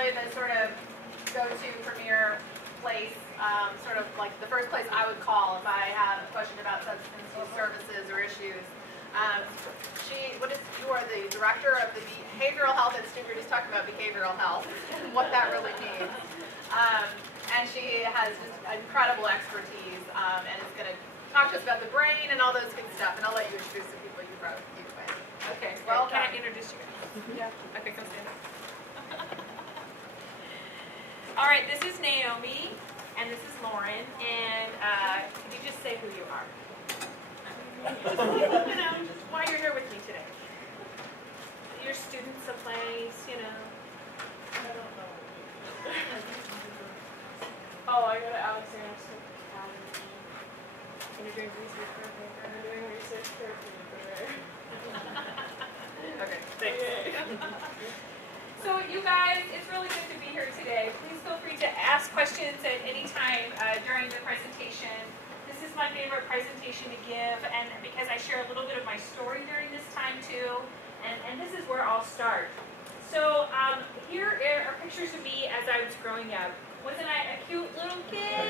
really the sort of go-to premier place, sort of like the first place I would call if I have a question about substance use services or issues. You are the director of the Behavioral Health Institute. We were just talking about behavioral health and what that really means. And she has just incredible expertise and is going to talk to us about the brain and all those good stuff. And I'll let you introduce the people you wrote with. Okay, well, can I introduce you guys? Yeah. Okay, come stand up. All right, this is Naomi, and this is Lauren, and could you just say who you are? You know, why you're here with me today. You're students someplace, you know. I don't know. Oh, I go to Alexander Academy. And you're doing research for a paper. I'm doing research for a paper. Okay, thanks. So you guys, it's really good to be here today. Please feel free to ask questions at any time during the presentation. This is my favorite presentation to give, and because I share a little bit of my story during this time too, and this is where I'll start. So here are pictures of me as I was growing up. Wasn't I a cute little kid?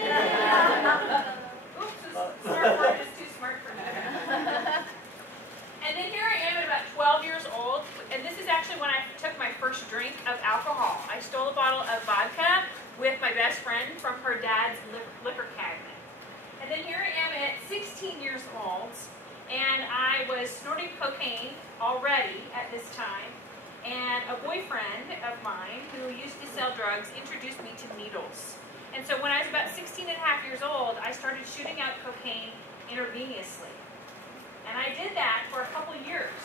Oops, this smart word is too smart for me. And then here I am at about 12 years old, and this is actually when I took my first drink of alcohol. I stole a bottle of vodka with my best friend from her dad's liquor cabinet. And then here I am at 16 years old, and I was snorting cocaine already at this time, and a boyfriend of mine who used to sell drugs introduced me to needles. And so when I was about 16 and a half years old, I started shooting out cocaine intravenously. And I did that for a couple years.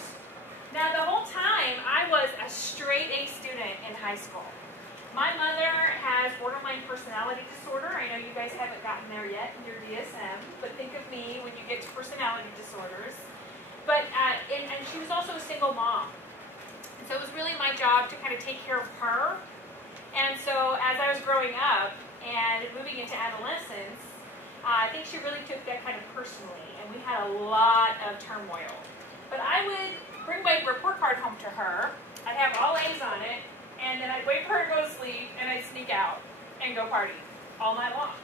Now, the whole time, I was a straight A student in high school. My mother has borderline personality disorder. I know you guys haven't gotten there yet in your DSM, but think of me when you get to personality disorders. But, and she was also a single mom. And so it was really my job to kind of take care of her. And so as I was growing up and moving into adolescence, I think she really took that kind of personally, and we had a lot of turmoil. But I would bring my report card home to her, I'd have all A's on it, and then I'd wait for her to go to sleep, and I'd sneak out and go party all night long,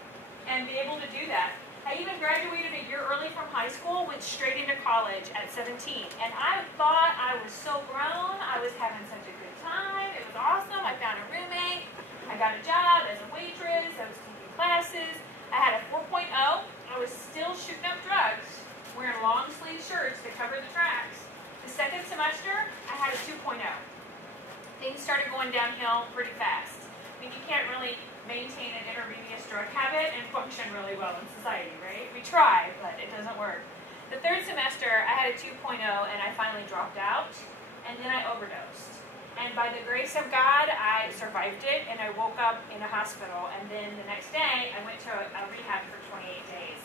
and be able to do that. I even graduated a year early from high school, went straight into college at 17, and I thought I was so grown, I was having such a good time, it was awesome, I found a roommate, I got a job as a waitress, I was taking classes, I had a 4.0. I was still shooting up drugs, wearing long sleeve shirts to cover the tracks. The second semester, I had a 2.0. Things started going downhill pretty fast. I mean, you can't really maintain an intravenous drug habit and function really well in society, right? We try, but it doesn't work. The third semester, I had a 2.0, and I finally dropped out, and then I overdosed. And by the grace of God, I survived it, and I woke up in a hospital, and then the next day, I went to a rehab for 28 days.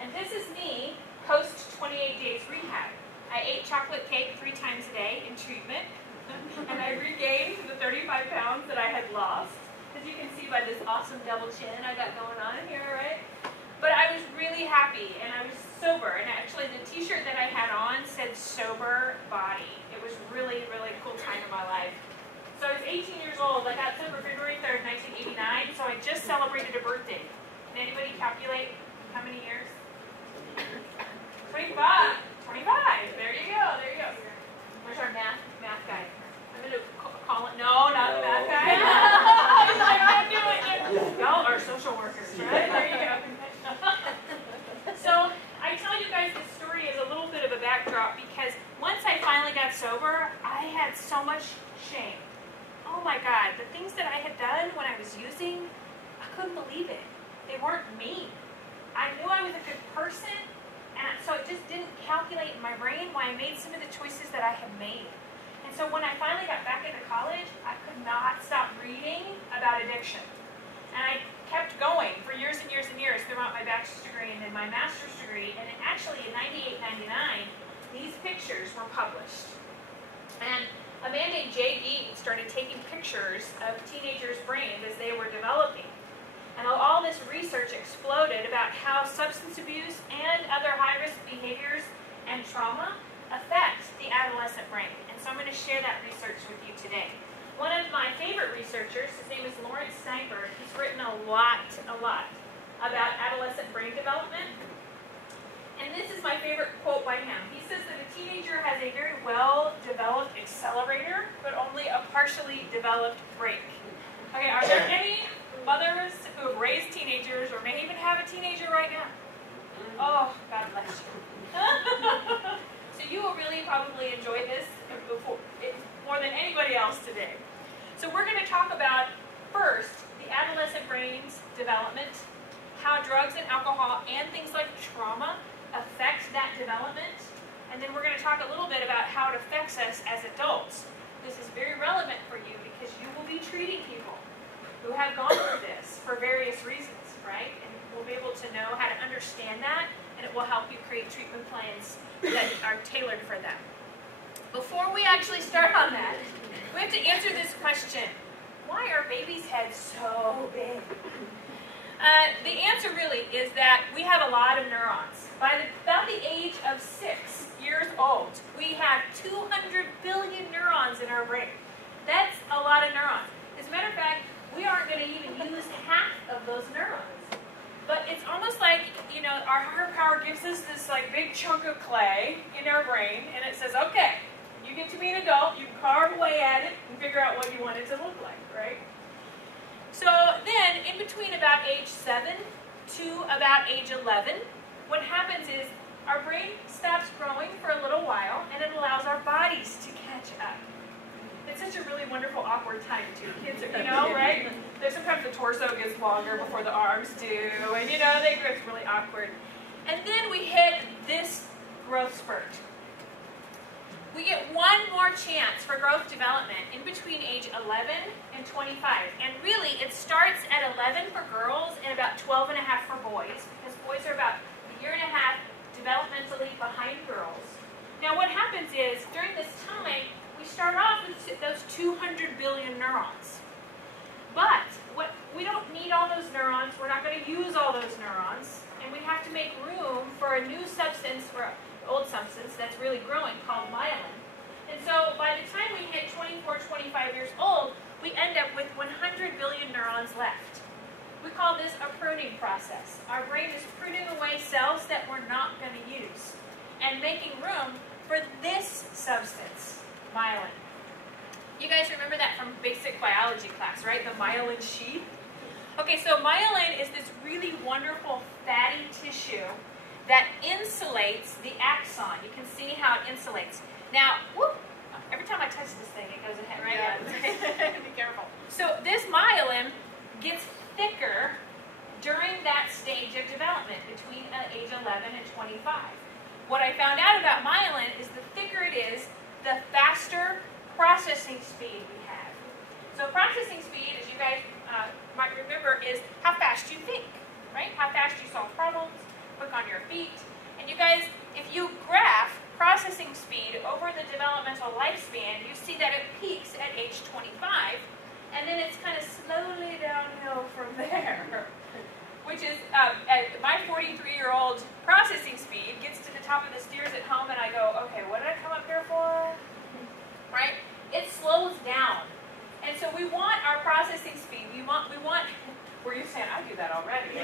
And this is me post 28 days rehab. I ate chocolate cake 3 times a day in treatment, and I regained the 35 pounds that I had lost. As you can see by this awesome double chin I got going on here, right? But I was really happy, and I was sober, and actually the t-shirt that I had on said sober body. It was really, really cool time in my life. So I was 18 years old. I got sober February 3rd, 1989, so I just celebrated a birthday. Can anybody calculate how many years? 25. 25. There you go. There you go. Where's our math guy? I'm going to call it. No, not the math guy. He's like, I'm doing it. Y'all are social workers, right? There you go. So I tell you guys this story as a little bit of a backdrop because once I finally got sober, I had so much shame. Oh my God, the things that I had done when I was using, I couldn't believe it. They weren't me. I knew I was a good person, and so it just didn't calculate in my brain why I made some of the choices that I had made. And so when I finally got back into college, I could not stop reading about addiction. And I kept going for years and years and years throughout my bachelor's degree and then my master's degree. And then actually in 98, 99, these pictures were published. And a man named Jay Dean started taking pictures of teenagers' brains as they were developing. And all this research exploded about how substance abuse and other high-risk behaviors and trauma affect the adolescent brain. And so I'm going to share that research with you today. one of my favorite researchers, his name is Lawrence Steinberg. He's written a lot about adolescent brain development. And this is my favorite quote by him. He says that a teenager has a very well-developed accelerator, but only a partially developed brake. Okay, are there any mothers who have raised teenagers or may even have a teenager right now? Oh, God bless you. So you will really probably enjoy this more than anybody else today. So we're going to talk about, first, the adolescent brain's development, how drugs and alcohol and things like trauma affect that development, and then we're going to talk a little bit about how it affects us as adults. This is very relevant for you because you will be treating people who have gone through this for various reasons, right? And we'll be able to know how to understand that, and it will help you create treatment plans that are tailored for them. Before we actually start on that, we have to answer this question. Why are babies' heads so big? The answer really is that we have a lot of neurons. By about the age of 6 years old, we have 200 billion neurons in our brain. That's a lot of neurons. As a matter of fact, we aren't going to even use half of those neurons. But it's almost like, you know, our higher power gives us this like big chunk of clay in our brain, and it says, okay, you get to be an adult, you can carve away at it and figure out what you want it to look like, right? So then, in between about age 7 to about age 11, what happens is our brain stops growing for a little while, and it allows our bodies to catch up. It's such a really wonderful, awkward time, too. Kids are, you know, right? There's sometimes the torso gets longer before the arms do, and, you know, it's really awkward. And then we hit this growth spurt. We get one more chance for growth development in between age 11 and 25. And really, it starts at 11 for girls and about 12 and a half for boys, because boys are about a year and a half developmentally behind girls. Now, what happens is, during this time, we start off with those 200 billion neurons. But we don't need all those neurons. We're not going to use all those neurons. And we have to make room for a new substance, for old substance that's really growing, called myelin. And so by the time we hit 24, 25 years old, we end up with 100 billion neurons left. We call this a pruning process. Our brain is pruning away cells that we're not going to use and making room for this substance, myelin. You guys remember that from basic biology class, right? The myelin sheath. Okay, so myelin is this really wonderful fatty tissue that insulates the axon. You can see how it insulates. Now, whoop, every time I touch this thing, it goes ahead, right? Yeah. Be careful. So this myelin gets thicker during that stage of development between age 11 and 25. What I found out about myelin is the thicker it is, the faster processing speed we have. So processing speed, as you guys might remember, is how fast you think, right? How fast you solve problems, quick on your feet. And you guys, if you graph processing speed over the developmental lifespan, you see that it peaks at age 25, and then it's kind of slowly downhill from there. Which is, my 43-year-old processing speed gets to the top of the stairs at home, and I go, okay, what did I come up here for? Right? It slows down. And so we want our processing speed. We want, were you saying, I do that already?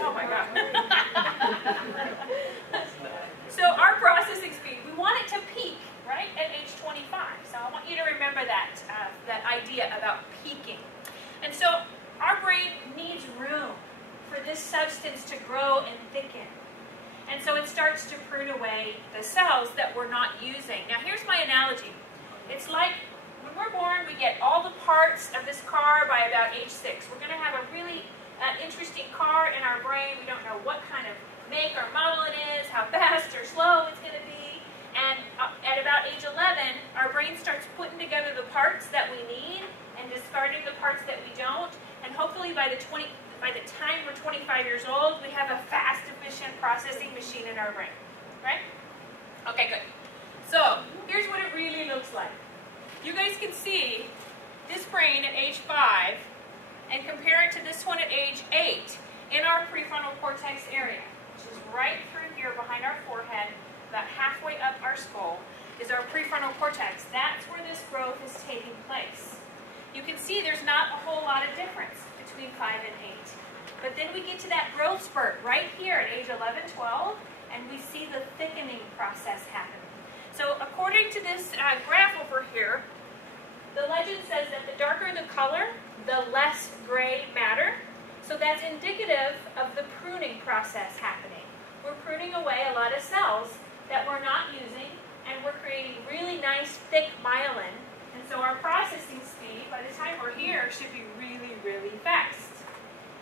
Oh my God. So our processing speed, we want it to peak, right, at age 25. So I want you to remember that, that idea about peaking. And so our brain needs room for this substance to grow and thicken. And so it starts to prune away the cells that we're not using. Now here's my analogy. It's like when we're born, we get all the parts of this car by about age 6. We're going to have a really interesting car in our brain. We don't know what kind of make or model it is, how fast or slow it's going to be. And at about age 11, our brain starts putting together the parts that we need and discarding the parts that we don't. And hopefully by the time we're 25 years old, we have a fast, efficient processing machine in our brain. Right? Okay, good. So here's what it really looks like. You guys can see this brain at age 5 and compare it to this one at age 8 in our prefrontal cortex area, which is right through here behind our forehead, about halfway up our skull, is our prefrontal cortex. That's where this growth is taking place. can see there's not a whole lot of difference between 5 and 8. But then we get to that growth spurt right here at age 11, 12, and we see the thickening process happening. So according to this graph over here, the legend says that the darker the color, the less gray matter. So that's indicative of the pruning process happening. We're pruning away a lot of cells that we're not using, and we're creating really nice thick myelin. And so our processing speed, by the time we're here, should be really, really fast.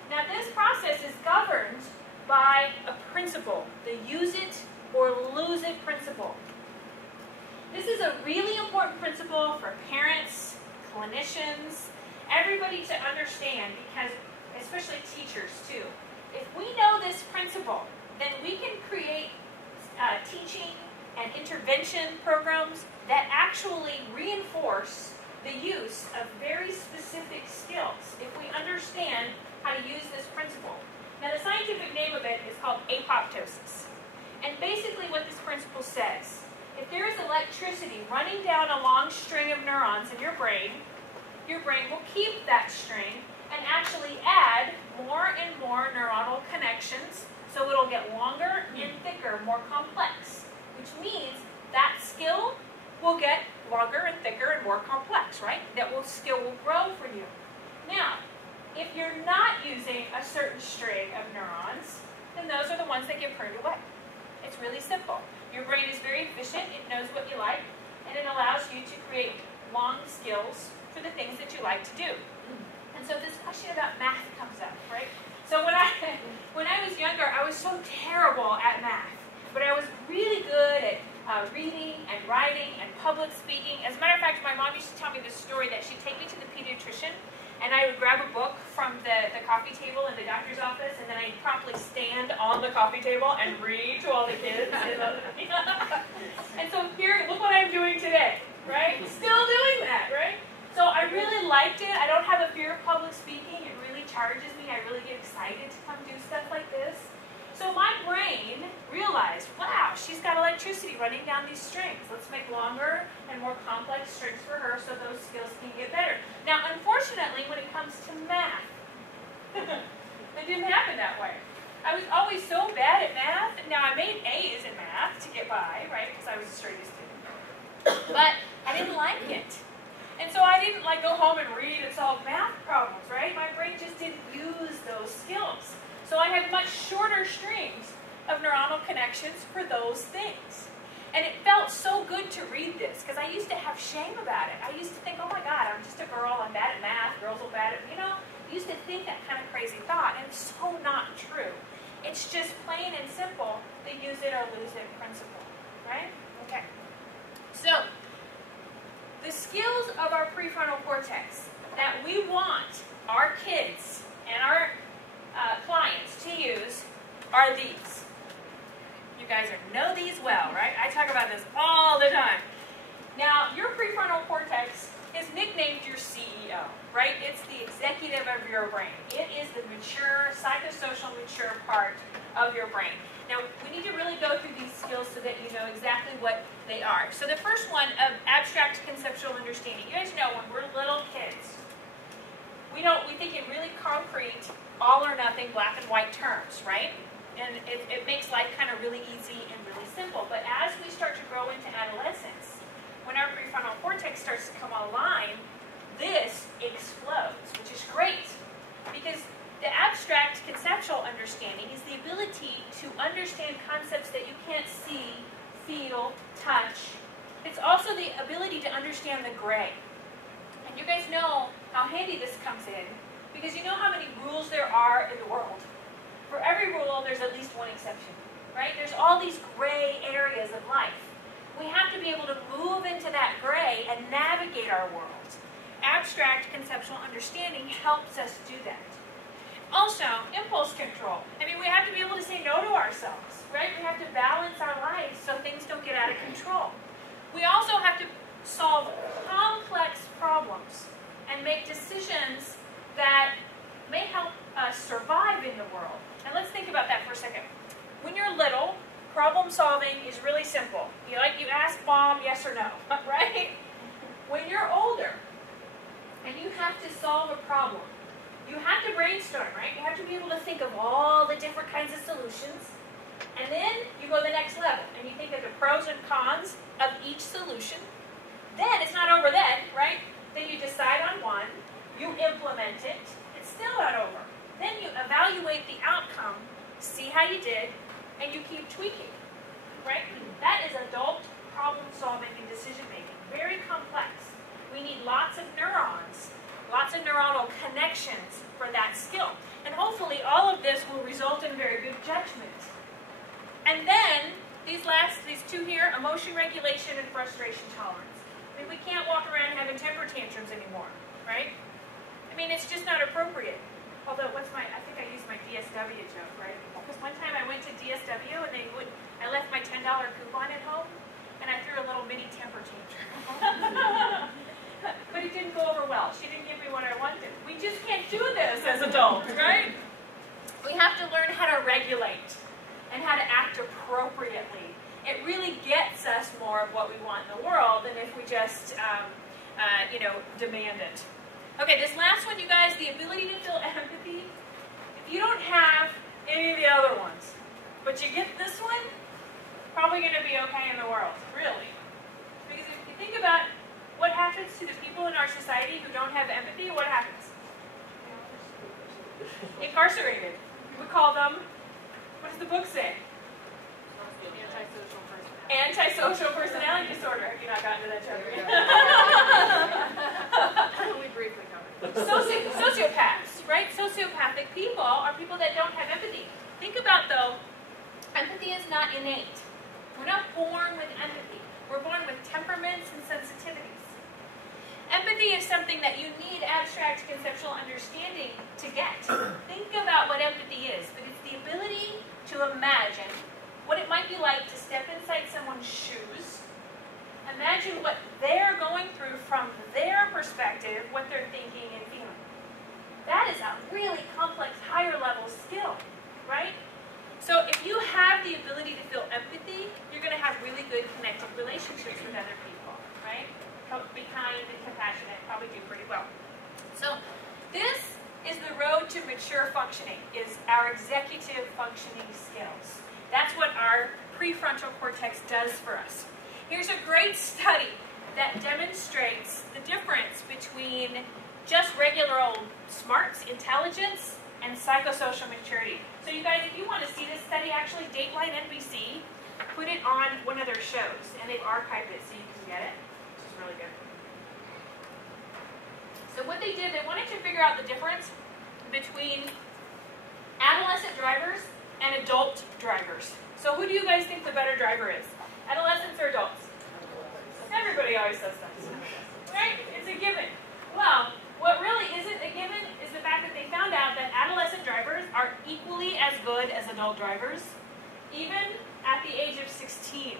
Now this process is governed by a principle, the use it or lose it principle. This is a really important principle for parents, clinicians, everybody to understand, because especially teachers too. If we know this principle, then we can create teaching and intervention programs that actually reinforce the use of very specific skills if we understand how to use this principle. Now the scientific name of it is called apoptosis. And basically what this principle says, if there is electricity running down a long string of neurons in your brain will keep that string and actually add more and more neuronal connections, so it'll get longer and thicker, more complex, which means that skill will get longer and thicker and more complex, right? Skill will grow for you. Now, if you're not using a certain string of neurons, then those are the ones that get pruned away. It's really simple. Your brain is very efficient, it knows what you like, and it allows you to create long skills for the things that you like to do. And so this question about math comes up, right? So when I was younger, I was so terrible at math, but I was really good at reading and writing and public speaking. As a matter of fact, my mom used to tell me this story that she'd take me to the pediatrician, and I would grab a book from the coffee table in the doctor's office, and then I'd promptly stand on the coffee table and read to all the kids. And so here, look what I'm doing today, right? Still doing that, right? So I really liked it. I don't have a fear of public speaking. It really charges me. I really get excited to come do stuff like this. So my brain realized, wow, she's got electricity running down these strings. Let's make longer and more complex strings for her so those skills can get better. Now, unfortunately, when it comes to math, it didn't happen that way. I was always so bad at math. Now, I made A's in math to get by, right, because I was a straight A student. But I didn't like it. And so I didn't go home and read and solve math problems, right? My brain just didn't use those skills. So I had much shorter strings of neuronal connections for those things. And it felt so good to read this, because I used to have shame about it. I used to think, oh my God, I'm just a girl, I'm bad at math, girls are bad at, I used to think that kind of crazy thought, and it's so not true. It's just plain and simple, the use it or lose it principle, right? Okay. So, the skills of our prefrontal cortex that we want our kids and our clients to use are these. You guys know these well, right? I talk about this all the time. Now, your prefrontal cortex is nicknamed your CEO, right? It's the executive of your brain. It is the mature, psychosocial mature part of your brain. Now, we need to really go through these skills so that you know exactly what they are. So the first one, of abstract conceptual understanding. You guys know when we're little kids, we think in really concrete, all or nothing, black and white terms, right? And it makes life kind of really easy and really simple. But as we start to grow into adolescence, when our prefrontal cortex starts to come online, this explodes, which is great. Because the abstract conceptual understanding is the ability to understand concepts that you can't see, feel, touch. It's also the ability to understand the gray. And you guys know how handy this comes in, because you know how many rules there are in the world. For every rule, there's at least one exception, right? There's all these gray areas of life. We have to be able to move into that gray and navigate our world. Abstract conceptual understanding helps us do that. Also, impulse control. We have to be able to say no to ourselves, right? We have to balance our lives so things don't get out of control. We also have to solve complex problems and make decisions that may help us survive in the world. Now let's think about that for a second. When you're little, problem solving is really simple. You ask mom yes or no, right? When you're older, and you have to solve a problem. You have to brainstorm, right? You have to be able to think of all the different kinds of solutions. And then you go to the next level, and you think of the pros and cons of each solution. Then it's not over then, right? Then you decide on one, you implement it, it's still not over. Then you evaluate the outcome, see how you did, and you keep tweaking, right? That is adult problem solving and decision making. Very complex. We need lots of neurons, lots of neuronal connections for that skill. And hopefully all of this will result in very good judgment. And then these two here, emotion regulation and frustration tolerance. I mean, we can't walk around having temper tantrums anymore, right? I mean, it's just not appropriate. Although, I think I used my DSW joke, right? Because one time I went to DSW and I left my $10 coupon at home, and I threw a little mini temper tantrum. But it didn't go over well. She didn't give me what I wanted. We just can't do this as adults, right? We have to learn how to regulate and how to act appropriately. It really gets us more of what we want in the world than if we just, demand it. Okay, this last one, you guys, the ability to feel empathy. If you don't have any of the other ones, but you get this one, probably going to be okay in the world, really. Because if you think about what happens to the people in our society who don't have empathy, what happens? Incarcerated. We call them, what does the book say? Antisocial personality disorder. Have you not gotten to that chapter yet? We briefly covered. Sociopaths, right? Sociopathic people are people that don't have empathy. Think about, though, empathy is not innate. We're not born with empathy. We're born with temperaments and sensitivities. Empathy is something that you need abstract conceptual understanding to get. Think about what empathy is, but it's the ability to imagine what it might be like to step inside someone's shoes, imagine what they're going through from their perspective, what they're thinking and feeling. That is a really complex, higher level skill, right? So if you have the ability to feel empathy, you're going to have really good connected relationships with other people, right? Be kind and compassionate, probably do pretty well. So this is the road to mature functioning, is our executive functioning skills. That's what our prefrontal cortex does for us. Here's a great study that demonstrates the difference between just regular old smarts, intelligence, and psychosocial maturity. So you guys, if you want to see this study, actually Dateline NBC put it on one of their shows, and they've archived it so you can get it, which is really good. So what they did, they wanted to figure out the difference between adolescent drivers and adult drivers. So who do you guys think the better driver is? Adolescents or adults? Everybody always says that. Right? It's a given. Well, what really isn't a given is the fact that they found out that adolescent drivers are equally as good as adult drivers, even at the age of 16.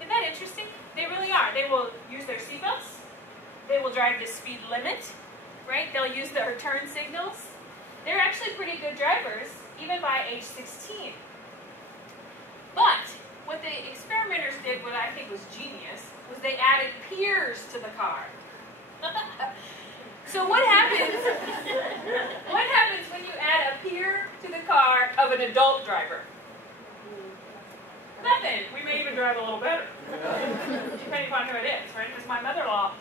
Isn't that interesting? They really are. They will use their seatbelts. They will drive the speed limit, right? They'll use their turn signals. They're actually pretty good drivers, even by age 16. But what the experimenters did, what I think was genius, was they added peers to the car. So what happens? What happens when you add a peer to the car of an adult driver? Nothing. We may even drive a little better, depending upon who it is, right? It's my mother-in-law.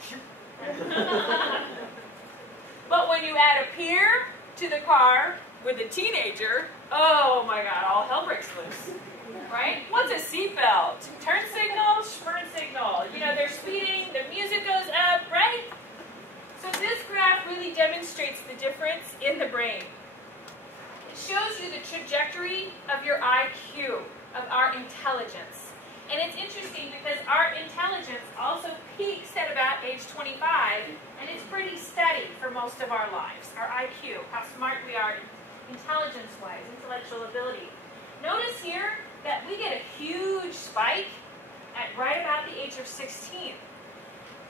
But when you add a peer to the car with a teenager, oh my God, all hell breaks loose. Right? What's a seatbelt? Turn signal, sprint signal. You know, they're speeding, the music goes up, right? So this graph really demonstrates the difference in the brain. It shows you the trajectory of your IQ, of our intelligence. And it's interesting because our intelligence also peaks at about age 25, and it's pretty steady for most of our lives. Our IQ, how smart we are intelligence-wise, intellectual ability. Notice here that we get a huge spike at right about the age of 16.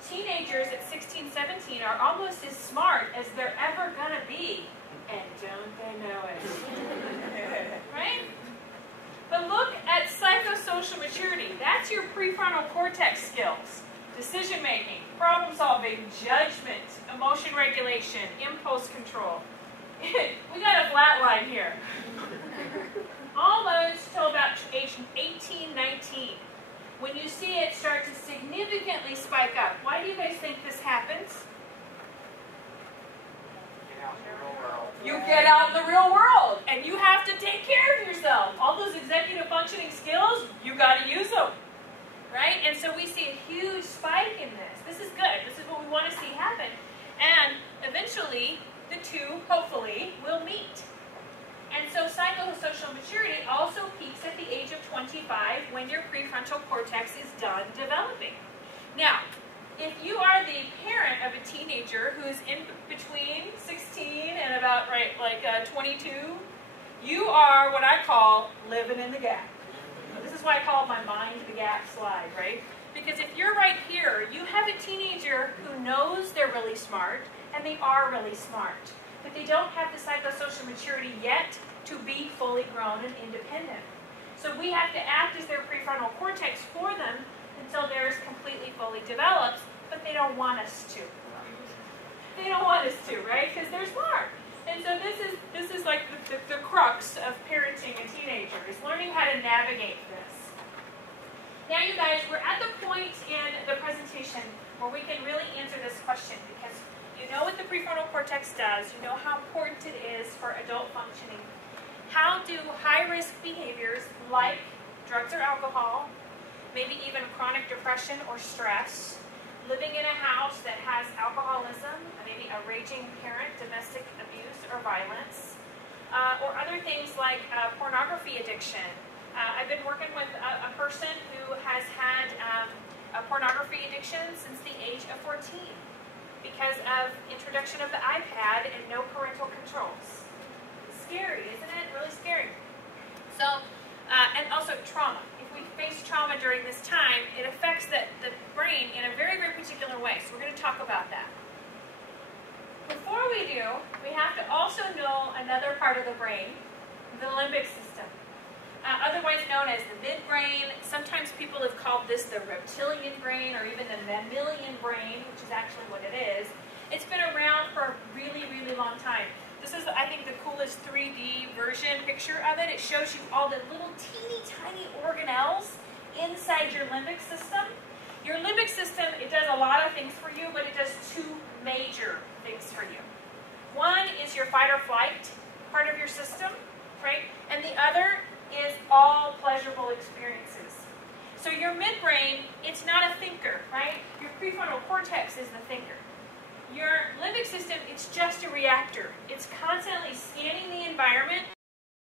Teenagers at 16, 17 are almost as smart as they're ever going to be. And don't they know it? Right? But look at psychosocial maturity. That's your prefrontal cortex skills. decision making, problem solving, judgment, emotion regulation, impulse control. We got a flat line here. Almost till about age 18, 19. When you see it start to significantly spike up. Why do you guys think this happens? You get out in the real world, and you have to take care of yourself. All those executive functioning skills, you got to use them, right? And so we see a huge spike in this. This is good. This is what we want to see happen. And eventually, the two, hopefully, will meet. And so psychosocial maturity also peaks at the age of 25 when your prefrontal cortex is done developing. Now, if you are the parent of a teenager who is in between 16 and about 22, you are what I call living in the gap. This is why I call it my mind the gap slide, right? Because if you're right here, you have a teenager who knows they're really smart, and they are really smart, but they don't have the psychosocial maturity yet to be fully grown and independent. So we have to act as their prefrontal cortex for them until theirs completely fully develops, but they don't want us to. They don't want us to, right? Because they're smart. And so this is like the crux of parenting a teenager, is learning how to navigate this. Now you guys, we're at the point in the presentation where we can really answer this question, because you know what the prefrontal cortex does, you know how important it is for adult functioning. How do high-risk behaviors like drugs or alcohol, maybe even chronic depression or stress, living in a house that has alcoholism, maybe a raging parent, domestic abuse or violence, or other things like pornography addiction. I've been working with a person who has had a pornography addiction since the age of 14 because of introduction of the iPad and no parental controls. Scary, isn't it? Really scary. So, and also trauma. If we face trauma during this time, it affects the brain in a very, very particular way. So we're going to talk about that. Before we do, we have to also know another part of the brain, the limbic system. Otherwise known as the midbrain. Sometimes people have called this the reptilian brain or even the mammalian brain, which is actually what it is. It's been around for a really, really long time. This is, I think, the coolest 3D version picture of it. It shows you all the little teeny tiny organelles inside your limbic system. Your limbic system, it does a lot of things for you, but it does two major things for you. One is your fight or flight part of your system, right? And the other is all pleasurable experiences. So your midbrain, it's not a thinker, right? Your prefrontal cortex is the thinker. Your limbic system, it's just a reactor. It's constantly scanning the environment